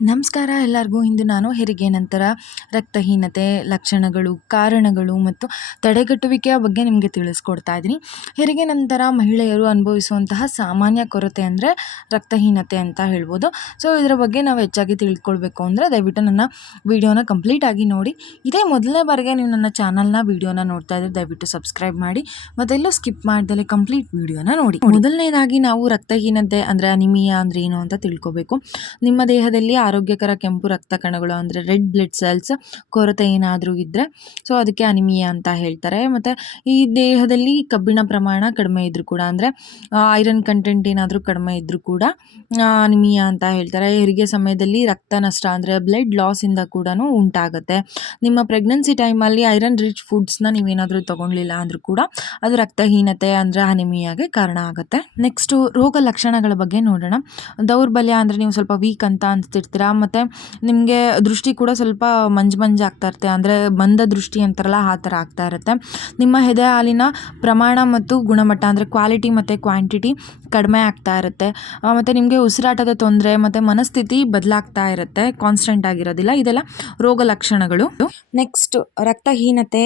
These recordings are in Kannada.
ನಮಸ್ಕಾರ ಎಲ್ಲರಿಗೂ. ಇಂದು ನಾನು ಹೆರಿಗೆ ನಂತರ ರಕ್ತಹೀನತೆ, ಲಕ್ಷಣಗಳು, ಕಾರಣಗಳು ಮತ್ತು ತಡೆಗಟ್ಟುವಿಕೆಯ ಬಗ್ಗೆ ನಿಮಗೆ ತಿಳಿಸ್ಕೊಡ್ತಾ ಇದ್ದೀನಿ. ಹೆರಿಗೆ ನಂತರ ಮಹಿಳೆಯರು ಅನುಭವಿಸುವಂತಹ ಸಾಮಾನ್ಯ ಕೊರತೆ ಅಂದರೆ ರಕ್ತಹೀನತೆ ಅಂತ ಹೇಳ್ಬೋದು. ಸೊ, ಇದರ ಬಗ್ಗೆ ನಾವು ಹೆಚ್ಚಾಗಿ ತಿಳ್ಕೊಳ್ಬೇಕು ಅಂದರೆ ದಯವಿಟ್ಟು ನನ್ನ ವೀಡಿಯೋನ ಕಂಪ್ಲೀಟಾಗಿ ನೋಡಿ. ಇದೇ ಮೊದಲನೇ ಬಾರಿಗೆ ನೀವು ನನ್ನ ಚಾನಲ್ನ, ವೀಡಿಯೋನ ನೋಡ್ತಾ ಇದ್ದರೆ ದಯವಿಟ್ಟು ಸಬ್ಸ್ಕ್ರೈಬ್ ಮಾಡಿ. ಮತ್ತೆಲ್ಲೂ ಸ್ಕಿಪ್ ಮಾಡ್ದಲೆ ಕಂಪ್ಲೀಟ್ ವೀಡಿಯೋನ ನೋಡಿ. ಮೊದಲನೇದಾಗಿ ನಾವು ರಕ್ತಹೀನತೆ ಅಂದರೆ ಅನಿಮಿಯಾ ಅಂದರೆ ಏನು ಅಂತ ತಿಳ್ಕೊಬೇಕು. ನಿಮ್ಮ ದೇಹದಲ್ಲಿ ಆರೋಗ್ಯಕರ ಕೆಂಪು ರಕ್ತ ಕಣಗಳು ಅಂದರೆ ರೆಡ್ ಬ್ಲಡ್ ಸೆಲ್ಸ್ ಕೊರತೆ ಏನಾದರೂ ಇದ್ದರೆ ಸೊ ಅದಕ್ಕೆ ಅನಿಮಿಯಾ ಅಂತ ಹೇಳ್ತಾರೆ. ಮತ್ತು ಈ ದೇಹದಲ್ಲಿ ಕಬ್ಬಿಣ ಪ್ರಮಾಣ ಕಡಿಮೆ ಇದ್ದರೂ ಕೂಡ ಅಂದರೆ ಐರನ್ ಕಂಟೆಂಟ್ ಏನಾದರೂ ಕಡಿಮೆ ಇದ್ದರೂ ಕೂಡ ಅನಿಮಿಯಾ ಅಂತ ಹೇಳ್ತಾರೆ. ಹೆರಿಗೆ ಸಮಯದಲ್ಲಿ ರಕ್ತ ನಷ್ಟ ಅಂದರೆ ಬ್ಲಡ್ ಲಾಸಿಂದ ಕೂಡ ಉಂಟಾಗುತ್ತೆ. ನಿಮ್ಮ ಪ್ರೆಗ್ನೆನ್ಸಿ ಟೈಮಲ್ಲಿ ಐರನ್ ರಿಚ್ ಫುಡ್ಸ್ನ ನೀವೇನಾದರೂ ತೊಗೊಳ್ಲಿಲ್ಲ ಅಂದರೂ ಕೂಡ ಅದು ರಕ್ತಹೀನತೆ ಅಂದರೆ ಅನಿಮಿಯಾಗೆ ಕಾರಣ ಆಗುತ್ತೆ. ನೆಕ್ಸ್ಟು ರೋಗ ಲಕ್ಷಣಗಳ ಬಗ್ಗೆ ನೋಡೋಣ. ದೌರ್ಬಲ್ಯ ಅಂದರೆ ನೀವು ಸ್ವಲ್ಪ ವೀಕ್ ಅಂತ ಅನಿಸ್ತಿರ್ತೀರ ಮತ್ತು ನಿಮಗೆ ದೃಷ್ಟಿ ಕೂಡ ಸ್ವಲ್ಪ ಮಂಜು ಮಂಜು ಆಗ್ತಾ ಇರುತ್ತೆ. ಅಂದರೆ ಬಂದ ದೃಷ್ಟಿ ಅಂತಾರಲ್ಲ, ಆ ಥರ ಆಗ್ತಾ ಇರುತ್ತೆ. ನಿಮ್ಮ ಎದೆ ಹಾಲಿನ ಪ್ರಮಾಣ ಮತ್ತು ಗುಣಮಟ್ಟ, ಅಂದರೆ ಕ್ವಾಲಿಟಿ ಮತ್ತು ಕ್ವಾಂಟಿಟಿ ಕಡಿಮೆ ಆಗ್ತಾ ಇರುತ್ತೆ. ಮತ್ತು ನಿಮಗೆ ಉಸಿರಾಟದ ತೊಂದರೆ ಮತ್ತು ಮನಸ್ಥಿತಿ ಬದಲಾಗ್ತಾ ಇರುತ್ತೆ. ಕಾನ್ಸ್ಟೆಂಟ್ ಆಗಿರೋದಿಲ್ಲ. ಇದೆಲ್ಲ ರೋಗ ಲಕ್ಷಣಗಳು. ನೆಕ್ಸ್ಟ್ ರಕ್ತಹೀನತೆ,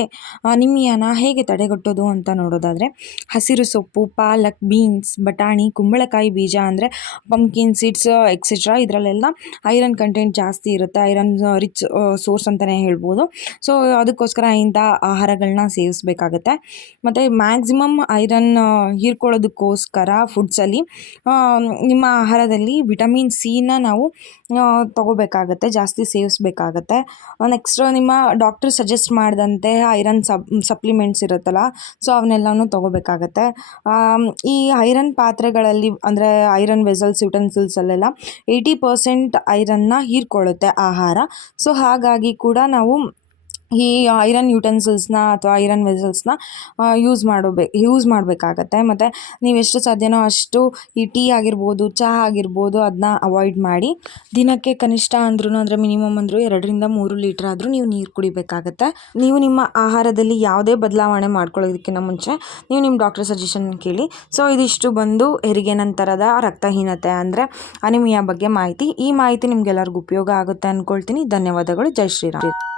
ಅನಿಮಿಯಾನ ಹೇಗೆ ತಡೆಗಟ್ಟೋದು ಅಂತ ನೋಡೋದಾದರೆ, ಹಸಿರು ಸೊಪ್ಪು, ಪಾಲಕ್ ಬೀನ್ಸ್ ಬಟಾಣಿ, ಕುಂಬಳಕಾಯಿ ಬೀಜ ಅಂದರೆ ಪಂಪ್ಕಿನ್ ಸೀಡ್ಸ್ ಎಕ್ಸೆಟ್ರಾ ಇದರಲ್ಲೆಲ್ಲ ಐರನ್ ಕಂಟೆಂಟ್ ಜಾಸ್ತಿ ಇರುತ್ತೆ ಐರನ್ ರಿಚ್ ಸೋರ್ಸ್ ಅಂತಲೇ ಹೇಳ್ಬೋದು. ಸೊ ಅದಕ್ಕೋಸ್ಕರ ಇಂಥ ಆಹಾರಗಳನ್ನ ಸೇವಿಸಬೇಕಾಗತ್ತೆ. ಮತ್ತು ಮ್ಯಾಕ್ಸಿಮಮ್ ಐರನ್ ಹೀರ್ಕೊಳ್ಳೋದಕ್ಕೋಸ್ಕರ ಫುಡ್ಸಲ್ಲಿ ನಿಮ್ಮ ಆಹಾರದಲ್ಲಿ ವಿಟಮಿನ್ ಸಿನ ನಾವು ತೊಗೋಬೇಕಾಗತ್ತೆ, ಜಾಸ್ತಿ ಸೇವಿಸಬೇಕಾಗತ್ತೆ. ನೆಕ್ಸ್ಟ್ ನಿಮ್ಮ ಡಾಕ್ಟರ್ ಸಜೆಸ್ಟ್ ಮಾಡಿದಂತೆ ಐರನ್ ಸಪ್ ಸಪ್ಲಿಮೆಂಟ್ಸ್ ಇರುತ್ತಲ್ಲ ಸೊ ಅವನ್ನೆಲ್ಲನೂ ತೊಗೋಬೇಕಾಗತ್ತೆ. ಈ ಐರನ್ ಪಾತ್ರೆಗಳಲ್ಲಿ, ಅಂದರೆ ಐರನ್ ವೆಸಲ್ಸ್ ಯುಟೆನ್ಸಿಲ್ಸಲ್ಲೆಲ್ಲ ಏಯ್ಟಿ ಪರ್ಸೆಂಟ್ ಐರನ್ನ ಹೀರ್ಕೊಳ್ಳುತ್ತೆ ಆಹಾರ. ಸೊ ಹಾಗಾಗಿ ಕೂಡ ನಾವು ಈ ಐರನ್ ಯುಟೆನ್ಸಿಲ್ಸ್ನ ಅಥವಾ ಐರನ್ ವೆಸಲ್ಸ್ನ ಯೂಸ್ ಮಾಡಬೇಕು ಯೂಸ್ ಮಾಡಬೇಕಾಗತ್ತೆ. ಮತ್ತು ನೀವು ಎಷ್ಟು ಸಾಧ್ಯನೋ ಅಷ್ಟು ಈ ಟೀ ಆಗಿರ್ಬೋದು ಚಹಾ ಆಗಿರ್ಬೋದು ಅದನ್ನ ಅವಾಯ್ಡ್ ಮಾಡಿ, ದಿನಕ್ಕೆ ಕನಿಷ್ಠ ಅಂದ್ರೂ ಅಂದರೆ ಮಿನಿಮಮ್ ಅಂದರೂ ಎರಡರಿಂದ ಮೂರು ಲೀಟ್ರ್ ಆದರೂ ನೀವು ನೀರು ಕುಡಿಬೇಕಾಗತ್ತೆ. ನೀವು ನಿಮ್ಮ ಆಹಾರದಲ್ಲಿ ಯಾವುದೇ ಬದಲಾವಣೆ ಮಾಡ್ಕೊಳ್ಳೋದಕ್ಕಿಂತ ಮುಂಚೆ ನೀವು ನಿಮ್ಮ ಡಾಕ್ಟರ್ ಸಜೆಷನ್ ಕೇಳಿ. ಸೊ, ಇದಿಷ್ಟು ಬಂದು ಹೆರಿಗೆ ನಂತರದ ರಕ್ತಹೀನತೆ ಅಂದರೆ ಅನಿಮಿಯಾ ಬಗ್ಗೆ ಮಾಹಿತಿ. ಈ ಮಾಹಿತಿ ನಿಮ್ಗೆಲ್ಲರಿಗೂ ಉಪಯೋಗ ಆಗುತ್ತೆ ಅಂದ್ಕೊಳ್ತೀನಿ ಧನ್ಯವಾದಗಳು. ಜೈ ಶ್ರೀರಾಮ್.